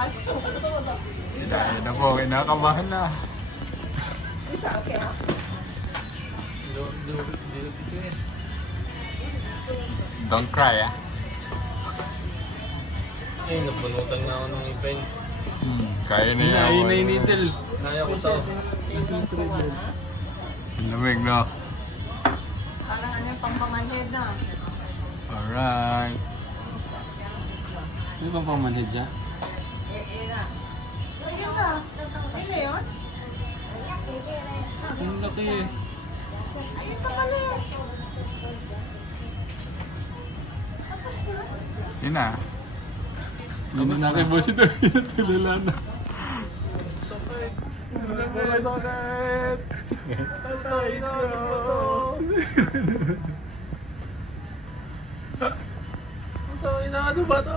Josh. Dahil na po, kinakabahan na. Isa, okay ha? Don't cry, ah. Eh, nabunutan na ako ng event. Kaya na yan. Hinahin na yung needle. Kaya ko to. Lamig, no? Parang ano yung pangpanganhead na. Alright. Ano bang pamanhid siya? Ayun ka. Ayun na yun? Ang laki eh. Ayun ka pala eh. Tapos na. Yun na. Hindi na kay boss ito. Tulala na. Ano ba ito?